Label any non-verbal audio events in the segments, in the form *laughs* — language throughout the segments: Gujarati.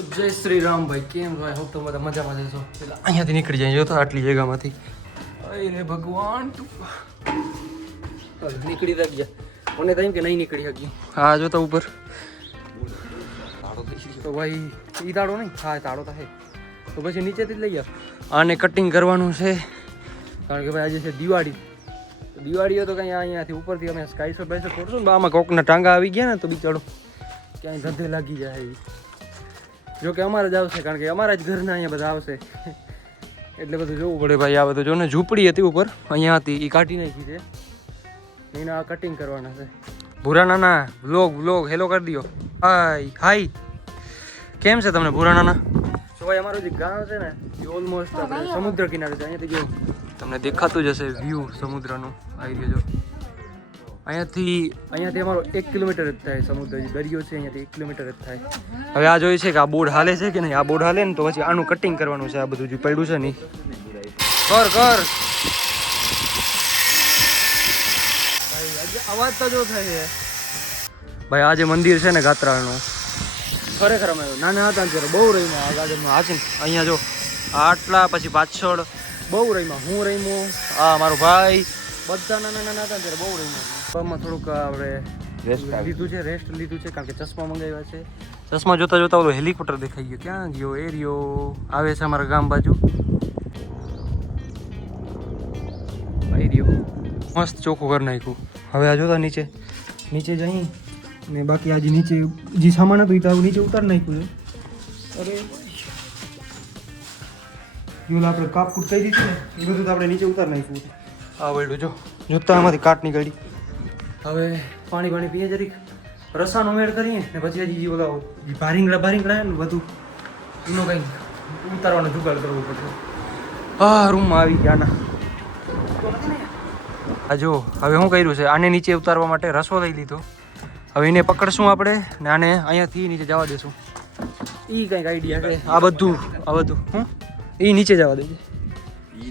તો જય શ્રી રામ ભાઈ કેમ ભાઈ હું તો બધા મજામાં જશો પેલા અહીંયાથી નીકળી જાય તો આટલી જગ્યામાંથી. અરે ભગવાન તું. નીકળી તો ગયા. મને કહ્યું કે નહીં નીકળી શકી હા જો તો ઉપર. તો ભાઈ ઈ તાળો નહીં? હા તાળો તો તો પછી નીચેથી જ લઈ આવ. આને કટિંગ કરવાનું છે. કારણ કે ભાઈ આજે છે દિવાળી. દિવાળીઓ તો કંઈ અહીંયાથી ઉપરથી અમે બાય શોટ કરશું ને આમાં કોકના ટાંગા આવી ગયા ને તો બિચારો ક્યાંય ધંધે લાગી જાય. એ. જો કે અમારા જ આવશે, કારણ કે અમારા જ ઘરના અહીંયા બધા આવશે. *laughs* એટલે બધું જોવું પડે ભાઈ આ બધું. જો ને ઝૂંપડી હતી ઉપર, અહીંયા હતી એ કાઢી નાખી છે. એના આ કટિંગ કરવાના છે. ભૂરા નાના વ્લોગ વ્લોગ હેલો કરી દો હાય હાય કેમ છે તમને ભૂરા નાના? તો ભાઈ, અમારું જે ગામ છે ને, એ ઓલમોસ્ટ સમુદ્ર કિનારે છે. અહીંયાથી જો તમને દેખાતું જ હશે વ્યૂ સમુદ્રનું. આવી ગયો અહીંયાથી અહીંયાથી અમારો એક કિલોમીટર જ થાય સમુદ્ર દરિયો છે અહીંયાથી એક કિલોમીટર જ થાય. હવે આ જોઈએ છે કે આ બોર્ડ હાલે છે કે નહીં? આ બોર્ડ હાલે ને તો પછી આનું કટિંગ કરવાનું છે આ બધું જે પડ્યું છે નહીં. કર કર. અવાજ તો જો થાય છે. ભાઈ આ જે મંદિર છે ને ગાત્રાળનું ખરેખર અમે નાના હતા ત્યારે બહુ રહીમાં આ ગાર્ડનમાં. આ છે ને અહીંયા જો આટલા પછી પાછળ બહુ રહીમાં હું રહીમો આ મારો ભાઈ. બધા નાના નાના હતા ત્યારે બહુ રહીમાં પગમાં થોડુંક આપણે લીધું છે રેસ્ટ લીધું છે કારણ કે ચશ્મા મંગાવ્યા છે. ચશ્મા જોતા જોતા ઓલો હેલિકોપ્ટર દેખાઈ ગયો. ક્યાં ગયો? એરિયો આવે છે અમારા ગામ બાજુ. એરિયો મસ્ત ચોખ્ખું કરી નાખ્યું. હવે આ જોતા નીચે. નીચે જઈ ને બાકી આજે નીચે જે સામાન હતું એ તો નીચે ઉતારી નાખ્યું છે. અરે. યુલ આપણે કાપકૂટ કરી દીધી ને એ બધું તો આપણે નીચે ઉતારી નાખ્યું આ વળ્યું જો. જોતા આમાંથી કાટ નીકળી. હવે પાણી પાણી પીએ જરીક. રસાનો મેળ કરીએ ને પછી હજી ઓલા ભારીંગડા ભારીંગડા ને બધું. એનો કંઈ ઉતારવાનો જુગાડ કરવો પડશે. હા રૂમમાં આવી ગયા ના. આ જો હવે શું કર્યું છે? આને નીચે ઉતારવા માટે રસો લઈ લીધો. હવે એને પકડશું આપણે ને આને અહીંયાથી નીચે જવા દેશું. એ કંઈક આઈડિયા છે. આ બધું આ બધું હું એ નીચે જવા દેજે.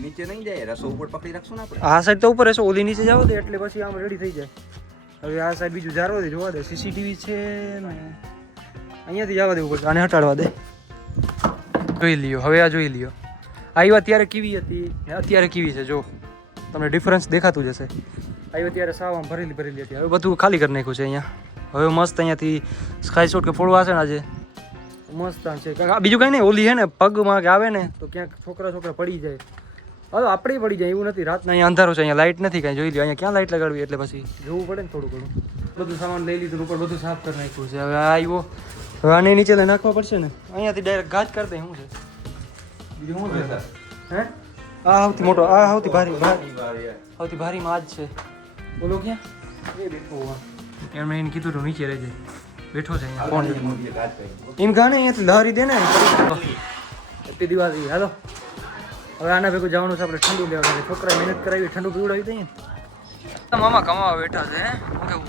નીચે નહીં જાય રસો ઉપર પકડી રાખશું ને આપણે. આ સાઈડ તો ઉપર રહેશો ઓલી નીચે જવા દે એટલે પછી આમ રેડી થઈ જાય. હવે આ સાહેબ બીજું જારવા જોવા દે. સીસીટીવી છે ને. અહીંયાથી જવા દેવું પડશે. આને હટાડવા દે. જોઈ લ્યો, હવે આ જોઈ લ્યો. આવ્યા ત્યારે કેવી હતી. અત્યારે કેવી છે, જો. તમને ડિફરન્સ દેખાતું જ હશે. આવ્યા ત્યારે સાવ આમ ભરેલી ભરેલી હતી. હવે બધું ખાલી કરી નાખ્યું છે અહીંયા. હવે મસ્ત અહીંયાથી સ્કાય શોટ કે ફોડવા છે ને આજે. મસ્ત આમ છે. બીજું કંઈ નહીં, ઓલી છે ને, પગમાં કે આવે ને, તો ક્યાંક છોકરા છોકરા પડી જાય. હવે આપણે પડી જાય એવું નથી. રાતના અહીંયા અંધારું છે અહીંયા લાઇટ નથી કાંઈ જોઈ લો અહીંયા ક્યાં લાઇટ લગાડવી એટલે પછી? જોવું પડે ને થોડું ઘણું. બધું સામાન લઈ લીધું ઉપર બધું સાફ કરી નાખ્યું છે. હવે આવ્યો. હવે આને નીચે નાખવા પડશે ને? અહીંયાથી ડાયરેક્ટ ગાજ કરી દે શું છે? બીજું શું છે હે? આ સૌથી મોટો આ સૌથી ભારી ભારી સૌથી ભારીમાં માં જ છે. બોલો ક્યાં? એ બેઠો એમણે એને કીધું તો નીચે રહેજે. બેઠો છે અહીંયા કોણ એમ ગાને અહીંયાથી લહરી દે ને. હેપી દિવાળી હાલો. હવે આના ભેગું જવાનું છે આપણે ઠંડુ લેવા માટે. છોકરા મહેનત કરાવી ઠંડુ પીવડાવી દઈએ ને મામા કમાવા બેઠા છે હે? કેવું?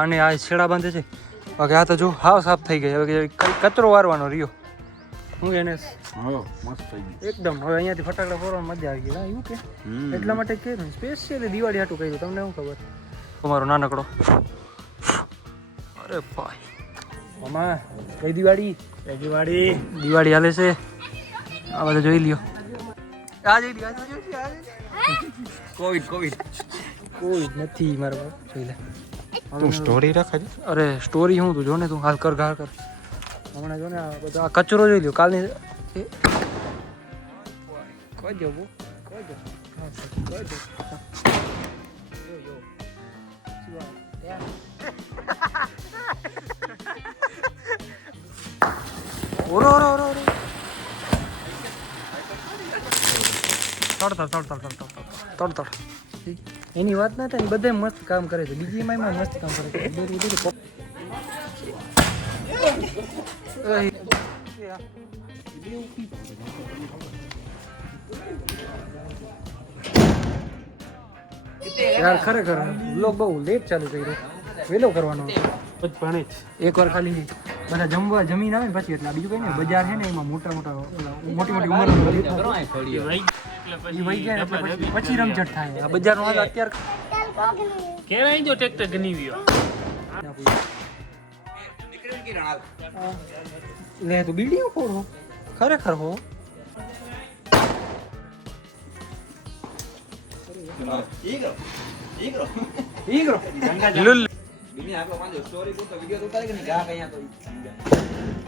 આને આ છેડા બાંધે છે. બાકી આ તો જો હાવ સાફ થઈ ગઈ. હવે કચરો વારવાનો રહ્યો. હું એને હા મસ્ત થઈ ગયું એકદમ. હવે અહીંયાથી ફટાકડા ફોડવાની મજા આવી ગઈ. એવું કે? એટલા માટે કે સ્પેશિયલી દિવાળી હાટું કર્યું. તમને શું ખબર? તમારો નાનકડો. અરે ભાઈ. મામા કઈ દિવાળી? કઈ દિવાળી? દિવાળી હાલે છે. આ બધા જોઈ લ્યો. આ જોઈ લ્યો કોવિડ કોવિડ. કોઈ નથી મારા બાપ જોઈ લે. તું સ્ટોરી રાખે અરે સ્ટોરી હું તું જો ને તું હાલ કર ઘા કર. હમણાં જો ને આ બધો આ કચરો જોઈ લ્યો કાલની કોઈ દેવું કોઈ દો. હા, કોઈ દો. *laughs* જો, જો. શિવા, ત્યાં. ઓરો ઓરો ઓરો ઓરો. તડ તડ તડ તડ તડ તડ તડ તડ એની વાત ના થાય બધે મસ્ત કામ કરે છે. બીજી એમાં મસ્ત કામ કરે છે. બધું બધું પપ- યાર ખરેખર લોક બહુ લેટ ચાલુ કર્યો. વહેલો કરવાનો એક વાર ખાલી બધા જમવા જમીન આવે ને પછી એટલે બીજું કઈ નહીં બજાર છે ને એમાં મોટા મોટા મોટી મોટી ઉંમર એટલે પછી પછી રમઝટ થાય. આ બજારનો હાલ અત્યારે કેરાઈ જો ટ્રેક્ટર ગની ગયો. લે તો બીડીઓ ફોડો ખરેખર હો. ઈગરો ઈગરો. ઈગરો. બિની આગળ વાંધો સ્ટોરી પૂરતો વિડિયો ઉતારે કે નહીં? ગા કયા તો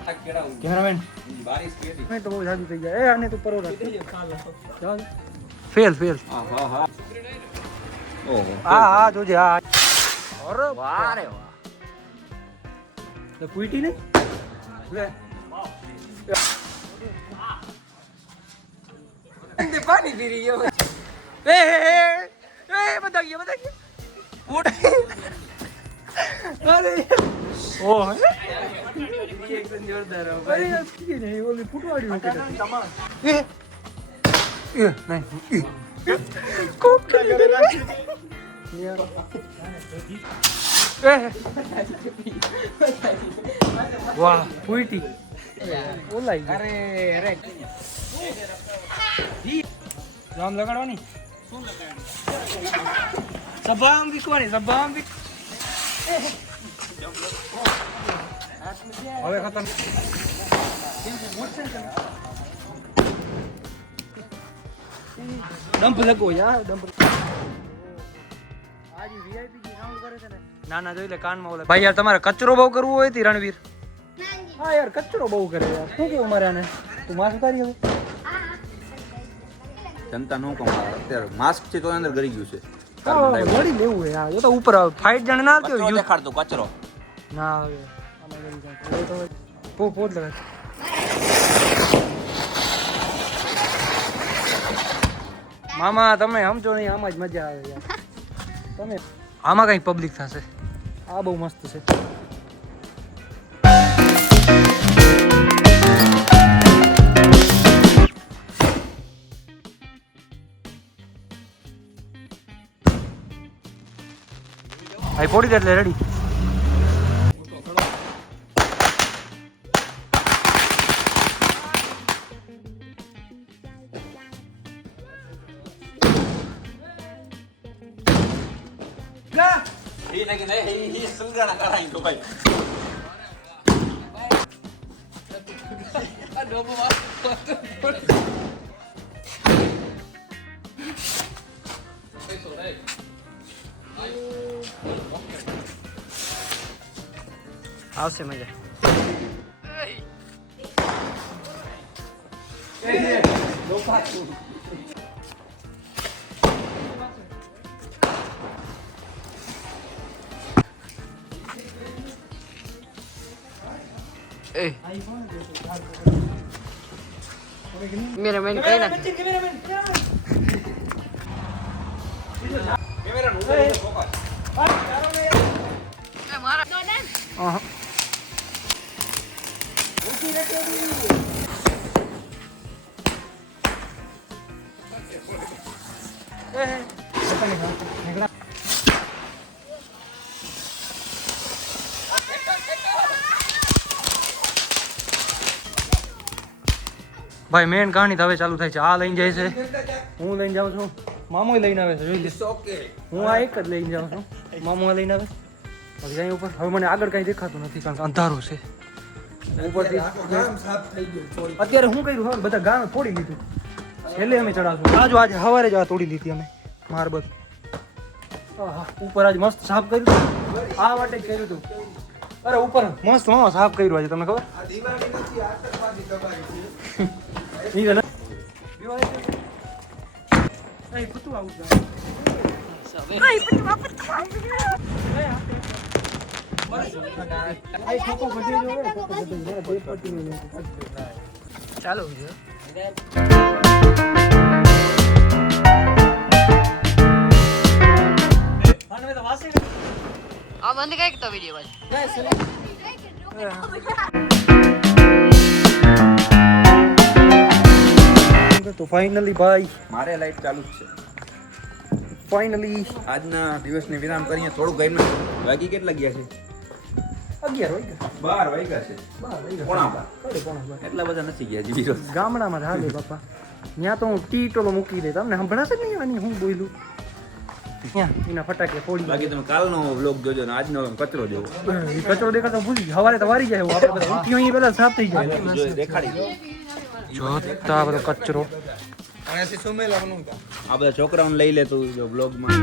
આ કેડા કેમેરામેન બારીશ કે હતી. તો બહુ જાજુ થઈ ગયા. એ આને તું પરો રાખ ફેલ ફેલ હા હા હા. ઓહો. હા હા જોજે હા. અરે વાહ. રે વાહ. તો કુઈટી ને? લે. પાણી પી રહ્યો એ એ એ એ બધા ગયા બધા ગયા ઉડ અરે. ઓ રિએક્શન જોરદાર અરે ઠીક ને ઓલી ફૂટવાડી મૂકે એ એ નહીં એ. કરી દે. વાહ ફૂટી ઓલાઈ અરે અરે. રામ લગાડવાની શું લગાડવાની? સભામ વિકવાની સભામ વિક હવે ખતમ ડમ્પ લગો યાર ડમ્પ ના. ના જોઈ લે કાનમાં ઓલે ભાઈ યાર તમારે કચરો બહુ કરવો હોય તી રણવીર. હા યાર કચરો બહુ કરે યાર. શું કેવું મારે આને? તું માસ્ક ઉતારી હવે. જનતા નો કમાવા અત્યારે માસ્ક છે તો અંદર ગરી ગયું છે. વળી લેવું હે એ તો ઉપર ફાઇટ જણ ના આવતી હોય દેખાડતો કચરો. ના આવે પો પોત લગાડ. મામા તમે સમજો નહીં આમાં જ મજા આવે યાર. તમે આમાં કઈ પબ્લિક થશે? આ બહુ મસ્ત છે. ભાઈ ફોડી દે એટલે રેડી હી નકી નહીં હી હી સુલગાણા કરાઈ તો ભાઈ આવશે મજા. કેમેરામેન કઈ ના કેમેરામેન ફોકસ મારા ભાઈ મેન કહાની તો હવે ચાલુ થાય છે. આ લઈને જાય છે. હું લઈને જાઉં છું. મામો લઈને આવે છે જોઈ ઓકે હું આ એક જ લઈને જાઉં છું. મામો લઈને આવે. પછી અહીં ઉપર. હવે મને આગળ કાંઈ દેખાતું નથી કારણ કે અંધારું છે. ઉપરથી અત્યારે હું કર્યું બધા ગામ ફોડી લીધું. છેલ્લે અમે ચડાવશું આજો આજે સવારે જ આ તોડી લીધી અમે માર્બલ ઉપર આજ મસ્ત સાફ કર્યું આ માટે જ કર્યું હતું અરે ઉપર. મસ્ત મામા સાફ કર્યું આજે તમને ખબર? કૂતું આવું છે. તો ફાઇનલી ભાઈ મારે લાઈટ ચાલુ જ છે. ફાઇનલી આજના દિવસને વિરામ કરીએ થોડું ગઈ વાગી કેટલા ગયા છે? અગિયાર વાગ્યા. બાર વાગ્યા છે. બાર એટલા બધા નથી ગયા ગામડામાં હાલે બાપા. ત્યાં તો હું ટીટોલો મૂકી દે. તમને સંભળાશે જ નહીં આની? હું બોલું ત્યાં એના ફટાકે ફોડી બાકી તમે કાલનો વ્લોગ જોજો ને આજનો કચરો જોવો કચરો દેખાતો ભૂલી જાય. હવારે તો વારી જાય આપણે ઊંઘી હોઈએ પહેલા સાફ થઈ જાય. દેખાડી. જોતા બધો કચરો. આ બધા છોકરાઓને લઈ લે તું બ્લોગમાં